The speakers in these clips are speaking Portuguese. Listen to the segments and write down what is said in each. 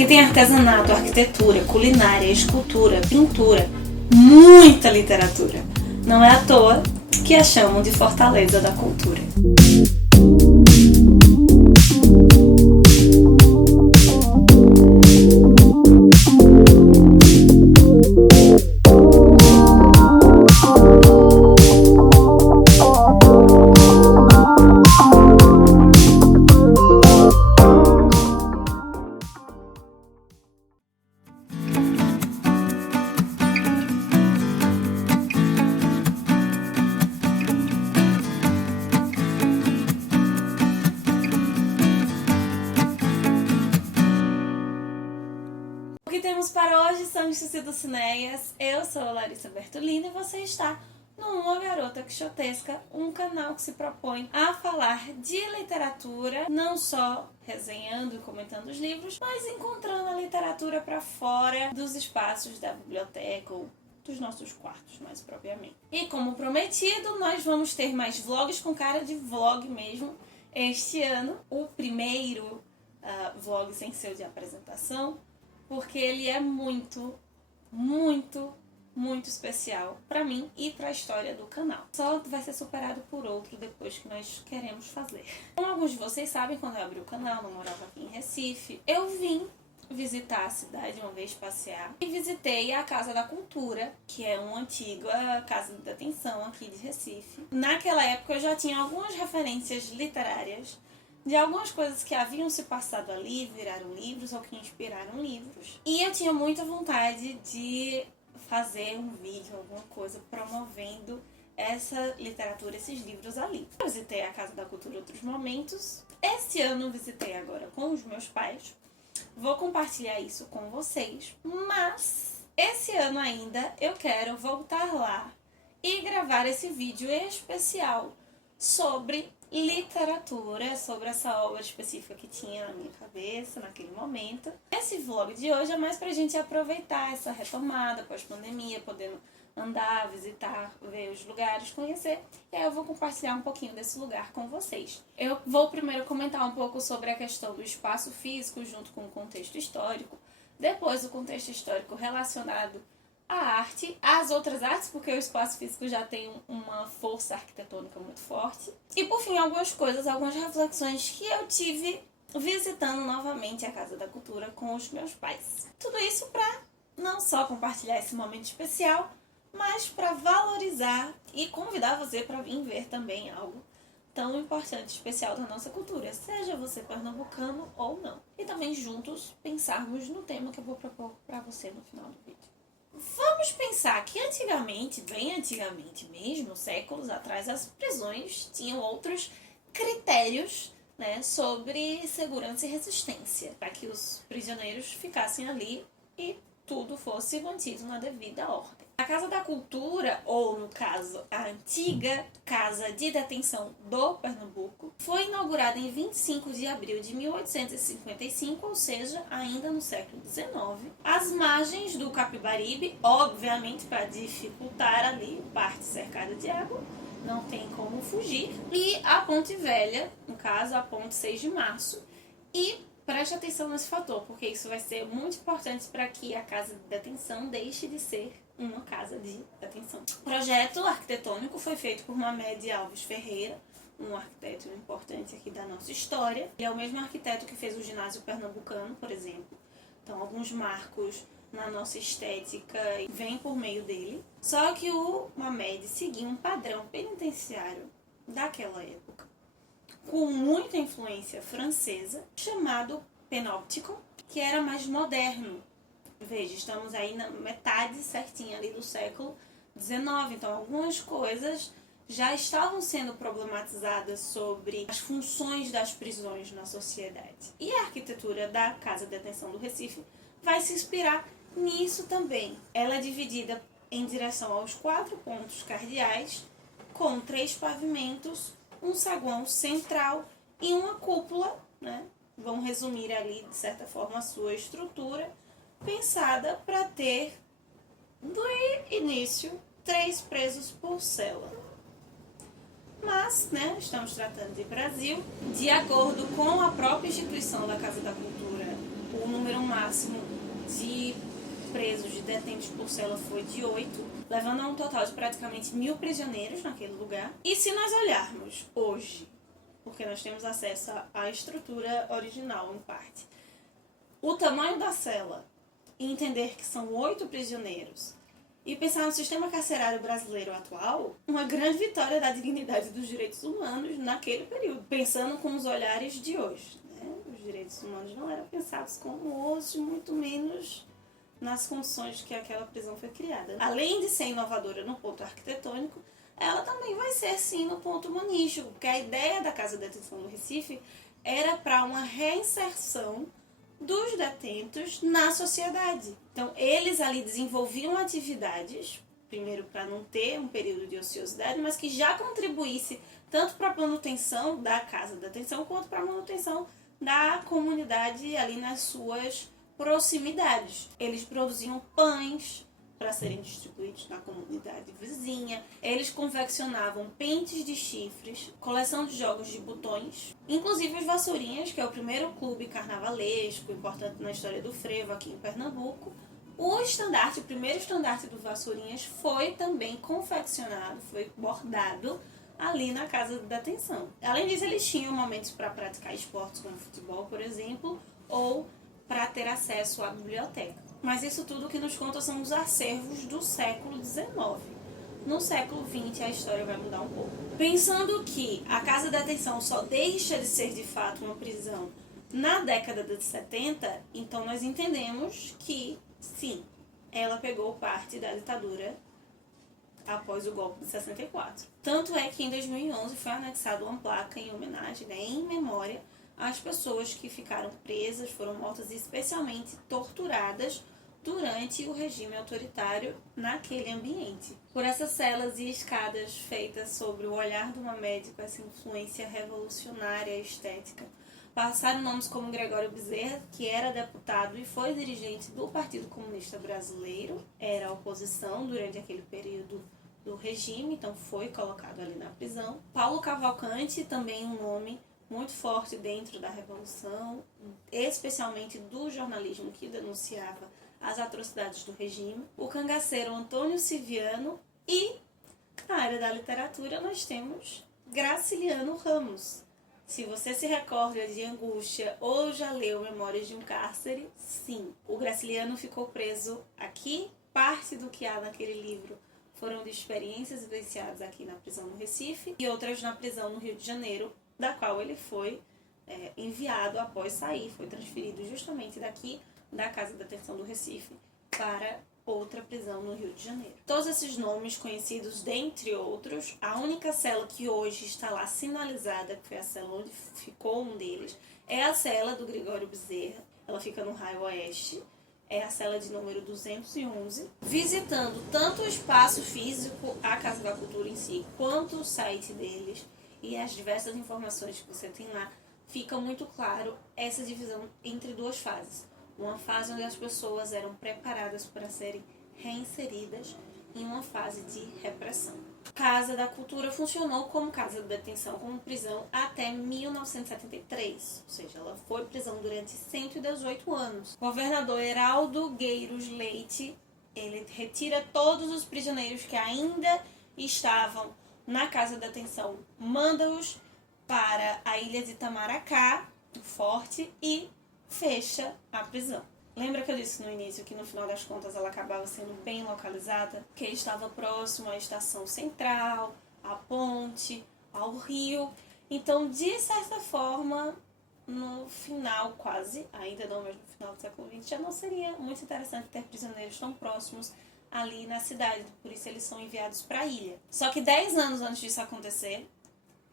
Aqui tem artesanato, arquitetura, culinária, escultura, pintura, muita literatura. Não é à toa que a chamam de Fortaleza da Cultura. O que temos para hoje são os Cicidocinéias. Eu sou a Larissa Bertolini e você está no Uma Garota Quixotesca, um canal que se propõe a falar de literatura, não só resenhando e comentando os livros, mas encontrando a literatura para fora dos espaços da biblioteca ou dos nossos quartos, mais propriamente. E como prometido, nós vamos ter mais vlogs com cara de vlog mesmo este ano. O primeiro vlog sem ser de apresentação, porque ele é muito especial pra mim e pra história do canal. Só vai ser superado por outro depois que nós queremos fazer. Como alguns de vocês sabem, quando eu abri o canal, eu morava aqui em Recife, eu vim visitar a cidade uma vez, passear, e visitei a Casa da Cultura, que é uma antiga casa de detenção aqui de Recife. Naquela época eu já tinha algumas referências literárias de algumas coisas que haviam se passado ali, viraram livros ou que inspiraram livros. E eu tinha muita vontade de fazer um vídeo, alguma coisa, promovendo essa literatura, esses livros ali. Eu visitei a Casa da Cultura em outros momentos. Esse ano eu visitei agora com os meus pais. Vou compartilhar isso com vocês. Mas esse ano ainda eu quero voltar lá e gravar esse vídeo especial sobre literatura, sobre essa obra específica que tinha na minha cabeça naquele momento. Esse vlog de hoje é mais pra gente aproveitar essa retomada pós-pandemia, podendo andar, visitar, ver os lugares, conhecer. E aí eu vou compartilhar um pouquinho desse lugar com vocês. Eu vou primeiro comentar um pouco sobre a questão do espaço físico junto com o contexto histórico, depois o contexto histórico relacionado a arte, as outras artes, porque o espaço físico já tem uma força arquitetônica muito forte. E por fim, algumas reflexões que eu tive visitando novamente a Casa da Cultura com os meus pais. Tudo isso para não só compartilhar esse momento especial, mas para valorizar e convidar você para vir ver também algo tão importante, especial da nossa cultura, seja você pernambucano ou não. E também juntos pensarmos no tema que eu vou propor para você no final do vídeo. Vamos pensar que antigamente, bem antigamente mesmo, séculos atrás, as prisões tinham outros critérios, né, sobre segurança e resistência, para que os prisioneiros ficassem ali e tudo fosse mantido na devida ordem. A Casa da Cultura, ou no caso, a antiga Casa de Detenção do Pernambuco, foi inaugurada em 25 de abril de 1855, ou seja, ainda no século XIX, às margens do Capibaribe, obviamente para dificultar ali, parte cercada de água, não tem como fugir, e a Ponte Velha, no caso, a Ponte 6 de Março, e preste atenção nesse fator, porque isso vai ser muito importante para que a Casa de Detenção deixe de ser uma casa de detenção. O projeto arquitetônico foi feito por Mamed Alves Ferreira, um arquiteto importante aqui da nossa história. Ele é o mesmo arquiteto que fez o ginásio pernambucano, por exemplo. Então, alguns marcos na nossa estética vêm por meio dele. Só que o Mamed seguia um padrão penitenciário daquela época, com muita influência francesa, chamado Panopticon, que era mais moderno. Veja, estamos aí na metade certinha ali do século XIX, então algumas coisas já estavam sendo problematizadas sobre as funções das prisões na sociedade. E a arquitetura da Casa de Detenção do Recife vai se inspirar nisso também. Ela é dividida em direção aos 4 pontos cardeais, com 3 pavimentos, um saguão central e uma cúpula, né? Vão resumir ali, de certa forma, a sua estrutura, pensada para ter, do início, 3 presos por cela. Mas, né, estamos tratando de Brasil. De acordo com a própria instituição da Casa da Cultura, o número máximo máximo de presos, de detentos por cela foi de 8, levando a um total de praticamente 1.000 prisioneiros naquele lugar. E se nós olharmos hoje, porque nós temos acesso à estrutura original, em parte, o tamanho da cela, e entender que são 8 prisioneiros, e pensar no sistema carcerário brasileiro atual, uma grande vitória da dignidade dos direitos humanos naquele período, pensando com os olhares de hoje. Né? Os direitos humanos não eram pensados como hoje, muito menos nas condições que aquela prisão foi criada. Além de ser inovadora no ponto arquitetônico, ela também vai ser, sim, no ponto humanístico, porque a ideia da Casa de Detenção do Recife era para uma reinserção dos detentos na sociedade. Então, eles ali desenvolviam atividades, primeiro para não ter um período de ociosidade, mas que já contribuísse tanto para a manutenção da Casa de Detenção, quanto para a manutenção da comunidade ali nas suas proximidades. Eles produziam pães para serem distribuídos na comunidade vizinha. Eles confeccionavam pentes de chifres, coleção de jogos de botões, inclusive os Vassourinhas, que é o primeiro clube carnavalesco importante na história do frevo aqui em Pernambuco. O primeiro estandarte do Vassourinhas foi também confeccionado, foi bordado ali na Casa de Detenção. Além disso, eles tinham momentos para praticar esportes como futebol, por exemplo, ou para ter acesso à biblioteca. Mas isso tudo que nos conta são os acervos do século XIX. No século XX a história vai mudar um pouco. Pensando que a Casa de Detenção só deixa de ser de fato uma prisão na década de 70, então nós entendemos que, sim, ela pegou parte da ditadura após o golpe de 64. Tanto é que em 2011 foi anexada uma placa em homenagem, em memória, as pessoas que ficaram presas, foram mortas e especialmente torturadas durante o regime autoritário naquele ambiente. Por essas celas e escadas feitas sobre o olhar de uma médica, essa influência revolucionária estética, passaram nomes como Gregório Bezerra, que era deputado e foi dirigente do Partido Comunista Brasileiro, era oposição durante aquele período do regime, então foi colocado ali na prisão. Paulo Cavalcante, também um nome muito forte dentro da Revolução, especialmente do jornalismo que denunciava as atrocidades do regime. O cangaceiro Antônio Civiano e, na área da literatura, nós temos Graciliano Ramos. Se você se recorda de Angústia ou já leu Memórias de um Cárcere, sim, o Graciliano ficou preso aqui. Parte do que há naquele livro foram de experiências vivenciadas aqui na prisão no Recife e outras na prisão no Rio de Janeiro, da qual ele foi enviado após sair, foi transferido justamente daqui da Casa de Detenção do Recife para outra prisão no Rio de Janeiro. Todos esses nomes conhecidos, dentre outros, a única cela que hoje está lá sinalizada, que foi a cela onde ficou um deles, é a cela do Gregório Bezerra. Ela fica no Raio Oeste, é a cela de número 211. Visitando tanto o espaço físico, a Casa da Cultura em si, quanto o site deles, e as diversas informações que você tem lá, fica muito claro essa divisão entre duas fases. Uma fase onde as pessoas eram preparadas para serem reinseridas em uma fase de repressão. Casa da Cultura funcionou como casa de detenção, como prisão, até 1973, ou seja, ela foi prisão durante 118 anos. O governador Heraldo Gueiros Leite, ele retira todos os prisioneiros que ainda estavam na Casa de Detenção, manda-os para a ilha de Itamaracá, o forte, e fecha a prisão. Lembra que eu disse no início que no final das contas ela acabava sendo bem localizada? Que estava próximo à estação central, à ponte, ao rio. Então, de certa forma, no final quase, ainda não, mas no final do século XX, já não seria muito interessante ter prisioneiros tão próximos ali na cidade. Por isso eles são enviados para a ilha. Só que 10 anos antes disso acontecer,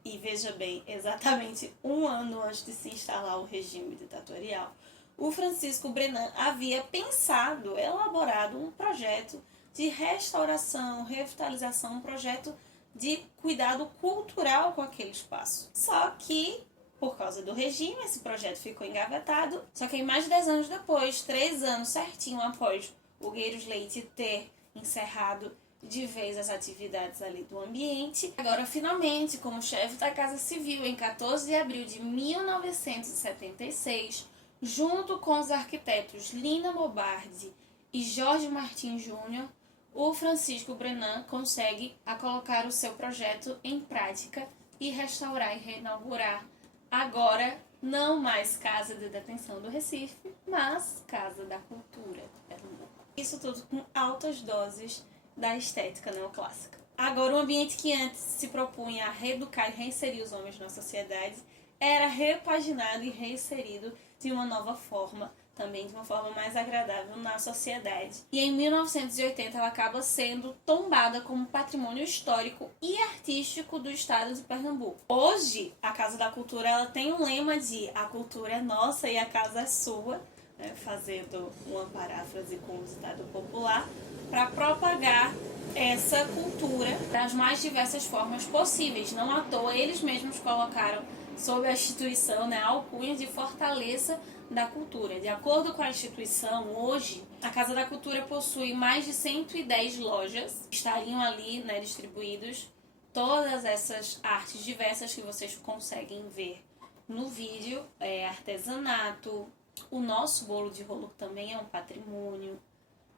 e veja bem, exatamente um ano antes de se instalar o regime ditatorial, o Francisco Brenan havia pensado, elaborado um projeto de restauração, revitalização, um projeto de cuidado cultural com aquele espaço. Só que, por causa do regime, esse projeto ficou engavetado. Só que aí, mais de 10 anos depois, 3 anos certinho após o Gueiros Leite ter encerrado de vez as atividades ali do ambiente, agora finalmente, como chefe da Casa Civil, em 14 de abril de 1976, Junto com os arquitetos Lina Mobardi e Jorge Martins Júnior, o Francisco Brenan consegue colocar o seu projeto em prática e restaurar e reinaugurar agora não mais Casa de Detenção do Recife, mas Casa da Cultura de Pernambuco. Isso tudo com altas doses da estética neoclássica. Agora, um ambiente que antes se propunha a reeducar e reinserir os homens na sociedade era repaginado e reinserido de uma nova forma, também de uma forma mais agradável na sociedade. E em 1980 ela acaba sendo tombada como patrimônio histórico e artístico do estado de Pernambuco. Hoje, a Casa da Cultura ela tem um lema de a cultura é nossa e a casa é sua, né, fazendo uma paráfrase com o ditado popular, para propagar essa cultura das mais diversas formas possíveis. Não à toa, eles mesmos colocaram sob a instituição, né, a alcunha de Fortaleza da Cultura. De acordo com a instituição, hoje, a Casa da Cultura possui mais de 110 lojas. Estariam ali, né, distribuídos todas essas artes diversas que vocês conseguem ver no vídeo. Artesanato, o nosso bolo de rolo também é um patrimônio,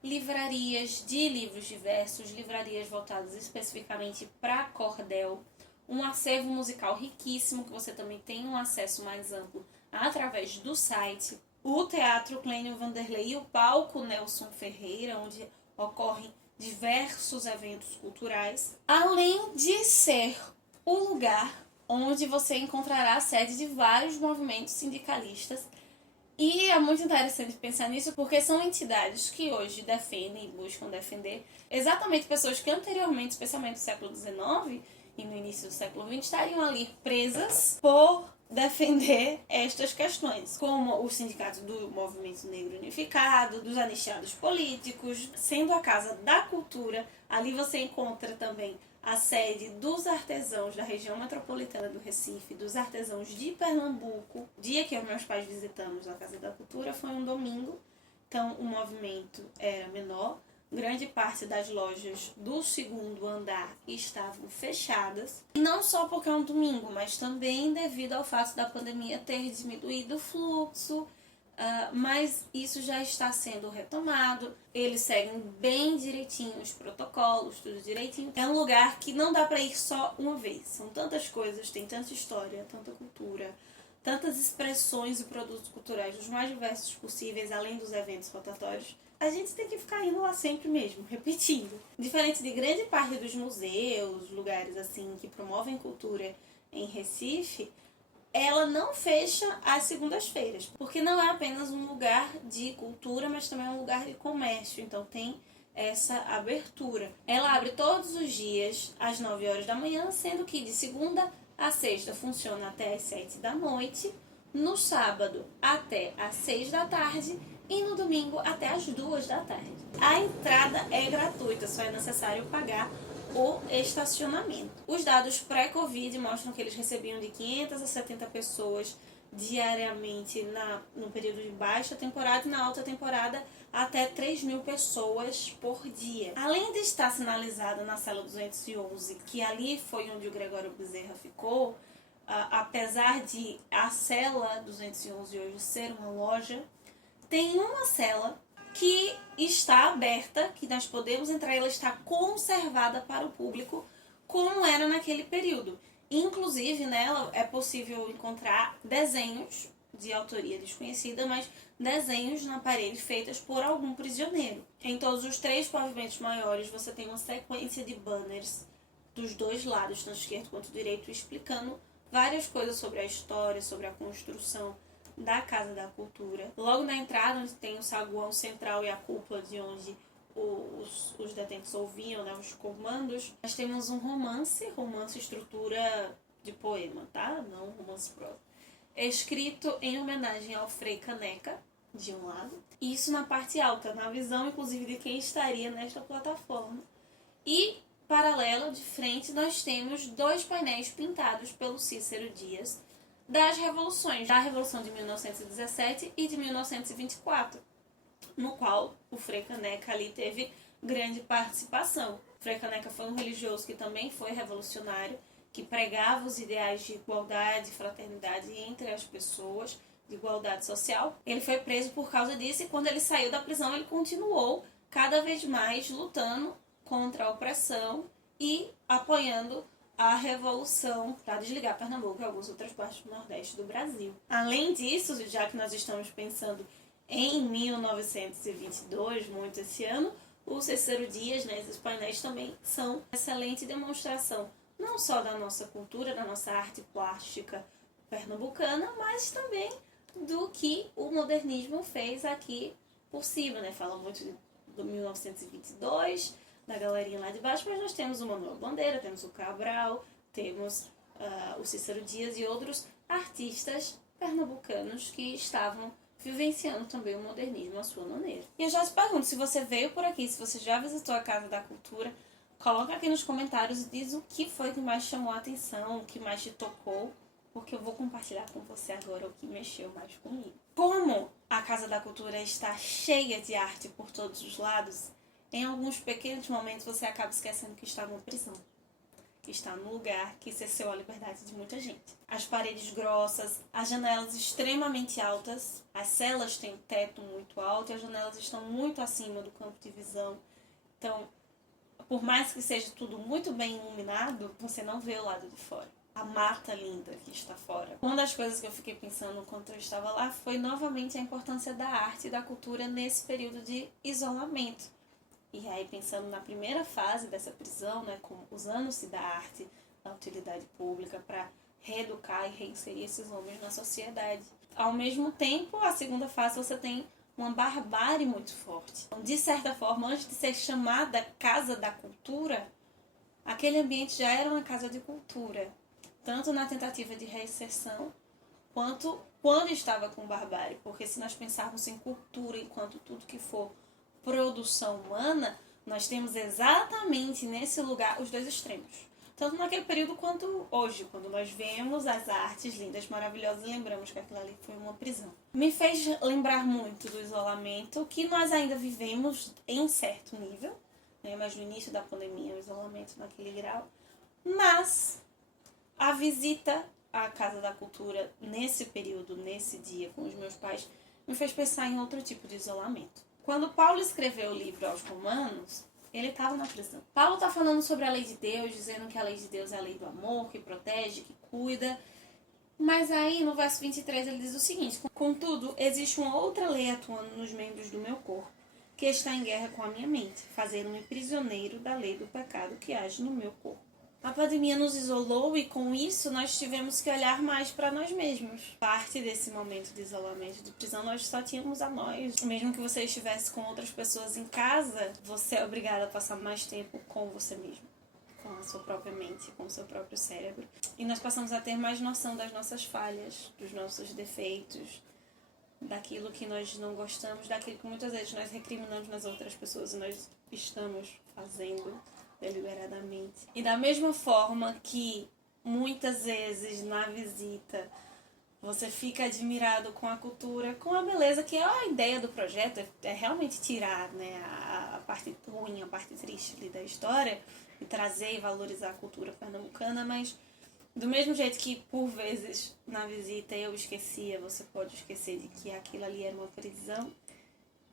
livrarias de livros diversos, livrarias voltadas especificamente para cordel, um acervo musical riquíssimo, que você também tem um acesso mais amplo através do site, o Teatro Clênio Vanderlei e o Palco Nelson Ferreira, onde ocorrem diversos eventos culturais, além de ser o lugar onde você encontrará a sede de vários movimentos sindicalistas. E é muito interessante pensar nisso, porque são entidades que hoje defendem e buscam defender exatamente pessoas que anteriormente, especialmente no século XIX e no início do século XX, estariam ali presas por defender estas questões, como os sindicatos do Movimento Negro Unificado, dos anistiados políticos. Sendo a Casa da Cultura, ali você encontra também a sede dos artesãos da região metropolitana do Recife, dos artesãos de Pernambuco. O dia que eu e meus pais visitamos a Casa da Cultura foi um domingo, então o movimento era menor. Grande parte das lojas do segundo andar estavam fechadas. E não só porque é um domingo, mas também devido ao fato da pandemia ter diminuído o fluxo. Mas isso já está sendo retomado. Eles seguem bem direitinho os protocolos, tudo direitinho. É um lugar que não dá para ir só uma vez. São tantas coisas, tem tanta história, tanta cultura, tantas expressões e produtos culturais dos mais diversos possíveis, além dos eventos rotatórios. A gente tem que ficar indo lá sempre mesmo, repetindo. Diferente de grande parte dos museus, lugares assim que promovem cultura em Recife, ela não fecha às segundas-feiras, porque não é apenas um lugar de cultura, mas também é um lugar de comércio, então tem essa abertura. Ela abre todos os dias às 9 horas da manhã, sendo que de segunda a sexta funciona até às 7 da noite, no sábado até às 6 da tarde e no domingo até às 2 da tarde. A entrada é gratuita, só é necessário pagar o estacionamento. Os dados pré-Covid mostram que eles recebiam de 500 a 70 pessoas diariamente no período de baixa temporada e na alta temporada até 3.000 pessoas por dia. Além de estar sinalizado na cela 211, que ali foi onde o Gregório Bezerra ficou, apesar de a cela 211 hoje ser uma loja, tem uma cela que está aberta, que nós podemos entrar, ela está conservada para o público, como era naquele período. Inclusive, nela é possível encontrar desenhos de autoria desconhecida, mas desenhos na parede feitas por algum prisioneiro. Em todos os 3 pavimentos maiores você tem uma sequência de banners dos 2 lados, tanto esquerdo quanto direito, explicando várias coisas sobre a história, sobre a construção da Casa da Cultura. Logo na entrada, onde tem o saguão central e a cúpula de onde os detentos ouviam, né, os comandos, nós temos um romance estrutura de poema, tá? Não um romance próprio. É escrito em homenagem ao Frei Caneca, de um lado. Isso na parte alta, na visão, inclusive, de quem estaria nesta plataforma. E, paralela, de frente, nós temos 2 painéis pintados pelo Cícero Dias, das revoluções, da Revolução de 1917 e de 1924, no qual o Frei Caneca ali teve grande participação. O Frei Caneca foi um religioso que também foi revolucionário, que pregava os ideais de igualdade e fraternidade entre as pessoas, de igualdade social. Ele foi preso por causa disso e quando ele saiu da prisão ele continuou cada vez mais lutando contra a opressão e apoiando a revolução para desligar Pernambuco e algumas outras partes do Nordeste do Brasil. Além disso, já que nós estamos pensando em 1922, muito esse ano, o Cícero Dias, né, esses painéis também são uma excelente demonstração, não só da nossa cultura, da nossa arte plástica pernambucana, mas também do que o modernismo fez aqui por cima, né? Fala muito do 1922, da galerinha lá de baixo, mas nós temos o Manuel Bandeira, temos o Cabral, temos o Cícero Dias e outros artistas pernambucanos que estavam vivenciando também o modernismo à sua maneira. E eu já te pergunto, se você veio por aqui, se você já visitou a Casa da Cultura, coloca aqui nos comentários e diz o que foi que mais chamou a atenção, o que mais te tocou, porque eu vou compartilhar com você agora o que mexeu mais comigo. Como a Casa da Cultura está cheia de arte por todos os lados, em alguns pequenos momentos você acaba esquecendo que está numa prisão, que está num lugar que cerceou a liberdade de muita gente. As paredes grossas, as janelas extremamente altas, as celas têm um teto muito alto e as janelas estão muito acima do campo de visão. Então, por mais que seja tudo muito bem iluminado, você não vê o lado de fora. A mata linda que está fora. Uma das coisas que eu fiquei pensando enquanto eu estava lá foi novamente a importância da arte e da cultura nesse período de isolamento. E aí pensando na primeira fase dessa prisão, né, usando-se da arte, da utilidade pública para reeducar e reinserir esses homens na sociedade. Ao mesmo tempo, a segunda fase você tem uma barbárie muito forte. Então, de certa forma, antes de ser chamada Casa da Cultura, aquele ambiente já era uma casa de cultura, tanto na tentativa de reinserção, quanto quando estava com barbárie. Porque se nós pensarmos em cultura enquanto tudo que for produção humana, nós temos exatamente nesse lugar os dois extremos. Tanto naquele período quanto hoje, quando nós vemos as artes lindas, maravilhosas, e lembramos que aquilo ali foi uma prisão. Me fez lembrar muito do isolamento, que nós ainda vivemos em certo nível, né? Mas no início da pandemia, o isolamento naquele grau. Mas a visita à Casa da Cultura nesse período, nesse dia, com os meus pais, me fez pensar em outro tipo de isolamento. Quando Paulo escreveu o livro aos Romanos, ele estava na prisão. Paulo está falando sobre a lei de Deus, dizendo que a lei de Deus é a lei do amor, que protege, que cuida. Mas aí, no verso 23, ele diz o seguinte: contudo, existe uma outra lei atuando nos membros do meu corpo, que está em guerra com a minha mente, fazendo-me prisioneiro da lei do pecado que age no meu corpo. A pandemia nos isolou e, com isso, nós tivemos que olhar mais para nós mesmos. Parte desse momento de isolamento, de prisão, nós só tínhamos a nós. Mesmo que você estivesse com outras pessoas em casa, você é obrigado a passar mais tempo com você mesmo, com a sua própria mente, com o seu próprio cérebro. E nós passamos a ter mais noção das nossas falhas, dos nossos defeitos, daquilo que nós não gostamos, daquilo que muitas vezes nós recriminamos nas outras pessoas e nós estamos fazendo deliberadamente. E da mesma forma que muitas vezes na visita você fica admirado com a cultura, com a beleza, que é a ideia do projeto, é realmente tirar, né, a parte ruim, a parte triste ali da história e trazer e valorizar a cultura pernambucana, mas do mesmo jeito que por vezes na visita eu esquecia, você pode esquecer de que aquilo ali era uma prisão,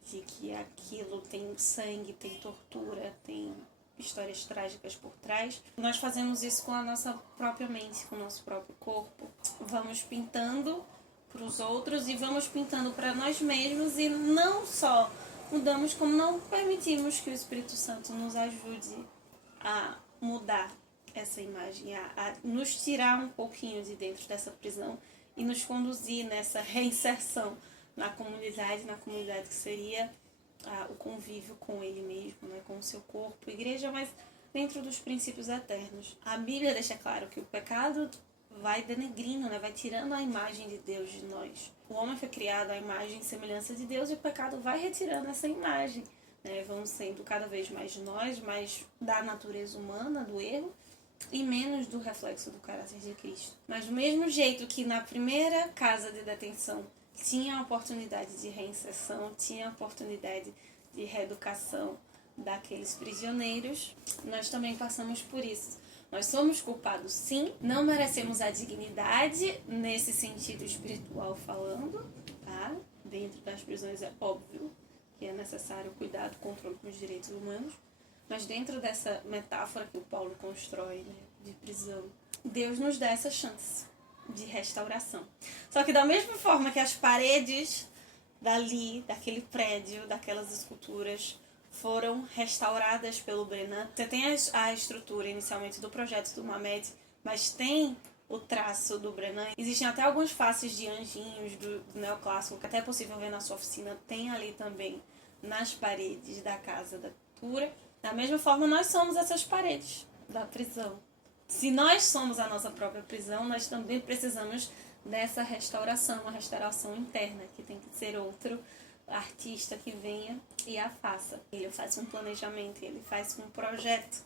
de que aquilo tem sangue, tem tortura, tem histórias trágicas por trás. Nós fazemos isso com a nossa própria mente, com o nosso próprio corpo. Vamos pintando para os outros e vamos pintando para nós mesmos e não só mudamos, como não permitimos que o Espírito Santo nos ajude a mudar essa imagem, a nos tirar um pouquinho de dentro dessa prisão e nos conduzir nessa reinserção na comunidade que seria o convívio com ele mesmo, né, com o seu corpo, igreja, mas dentro dos princípios eternos. A Bíblia deixa claro que o pecado vai denegrindo, né, vai tirando a imagem de Deus de nós. O homem foi criado à imagem e semelhança de Deus e o pecado vai retirando essa imagem, né, vamos sendo cada vez mais nós, mais da natureza humana, do erro, e menos do reflexo do caráter de Cristo. Mas do mesmo jeito que na primeira casa de detenção tinha a oportunidade de reinserção, tinha a oportunidade de reeducação daqueles prisioneiros, nós também passamos por isso. Nós somos culpados, sim, não merecemos a dignidade nesse sentido espiritual falando, tá? Dentro das prisões é óbvio que é necessário cuidado, controle com os direitos humanos, mas dentro dessa metáfora que o Paulo constrói, né, de prisão, Deus nos dá essa chance de restauração. Só que da mesma forma que as paredes dali, daquele prédio, daquelas esculturas, foram restauradas pelo Brenan. Você tem a estrutura inicialmente do projeto do Mamed, mas tem o traço do Brenan. Existem até algumas faces de anjinhos do neoclássico, que até é possível ver na sua oficina. Tem ali também nas paredes da Casa da Cultura. Da mesma forma, nós somos essas paredes da prisão. Se nós somos a nossa própria prisão, nós também precisamos dessa restauração, uma restauração interna, que tem que ser outro artista que venha e a faça. Ele faz um planejamento, ele faz um projeto.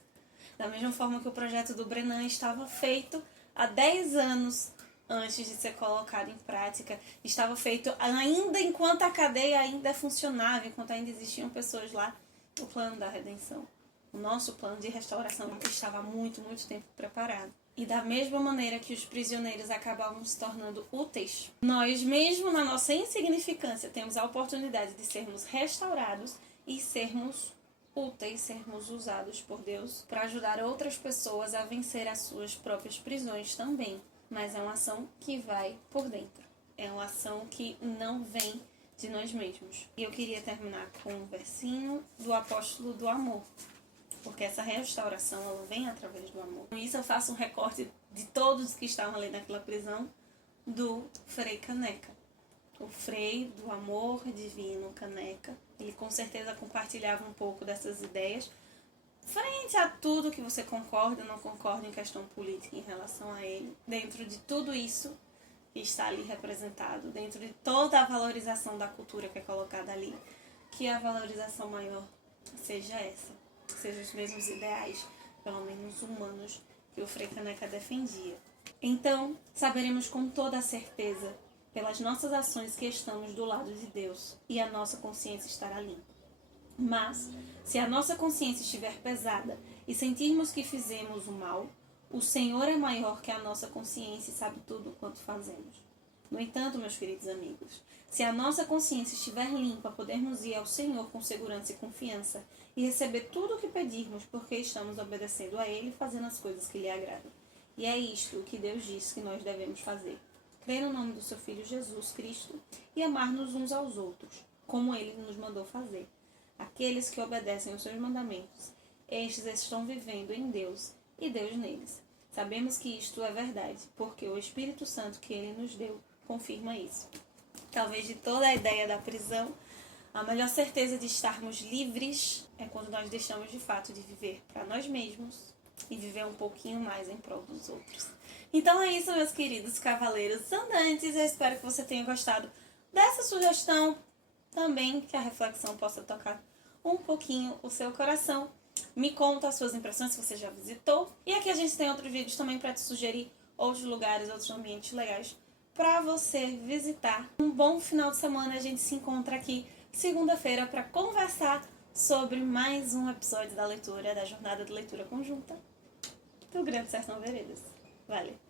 Da mesma forma que o projeto do Brenan estava feito há 10 anos antes de ser colocado em prática, estava feito ainda enquanto a cadeia ainda funcionava, enquanto ainda existiam pessoas lá, o plano da redenção. O nosso plano de restauração estava há muito, muito tempo preparado. E da mesma maneira que os prisioneiros acabavam se tornando úteis, nós mesmo na nossa insignificância temos a oportunidade de sermos restaurados e sermos úteis, sermos usados por Deus para ajudar outras pessoas a vencer as suas próprias prisões também. Mas é uma ação que vai por dentro. É uma ação que não vem de nós mesmos. E eu queria terminar com um versinho do apóstolo do amor. Porque essa restauração, ela vem através do amor. Com isso eu faço um recorte de todos que estavam ali naquela prisão do Frei Caneca. O Frei do amor divino Caneca. Ele com certeza compartilhava um pouco dessas ideias. Frente a tudo que você concorda ou não concorda em questão política em relação a ele. Dentro de tudo isso que está ali representado. Dentro de toda a valorização da cultura que é colocada ali. Que a valorização maior seja essa. Sejam os mesmos ideais, pelo menos humanos, que o Frei Caneca defendia. Então, saberemos com toda a certeza, pelas nossas ações, que estamos do lado de Deus e a nossa consciência estará limpa. Mas, se a nossa consciência estiver pesada e sentirmos que fizemos o mal, o Senhor é maior que a nossa consciência e sabe tudo quanto fazemos. No entanto, meus queridos amigos, se a nossa consciência estiver limpa, podermos ir ao Senhor com segurança e confiança e receber tudo o que pedirmos, porque estamos obedecendo a Ele e fazendo as coisas que lhe agradam. E é isto que Deus diz que nós devemos fazer. Crer no nome do seu Filho Jesus Cristo e amar-nos uns aos outros, como Ele nos mandou fazer. Aqueles que obedecem aos seus mandamentos, estes estão vivendo em Deus e Deus neles. Sabemos que isto é verdade, porque o Espírito Santo que Ele nos deu confirma isso. Talvez de toda a ideia da prisão, a melhor certeza de estarmos livres é quando nós deixamos de fato de viver para nós mesmos e viver um pouquinho mais em prol dos outros. Então é isso, meus queridos cavaleiros andantes. Eu espero que você tenha gostado dessa sugestão. Também que a reflexão possa tocar um pouquinho o seu coração. Me conta as suas impressões se você já visitou. E aqui a gente tem outros vídeos também para te sugerir outros lugares, outros ambientes legais para você visitar. Um bom final de semana. A gente se encontra aqui segunda-feira para conversar sobre mais um episódio da leitura, da jornada de leitura conjunta do Grande Sertão Veredas. Valeu!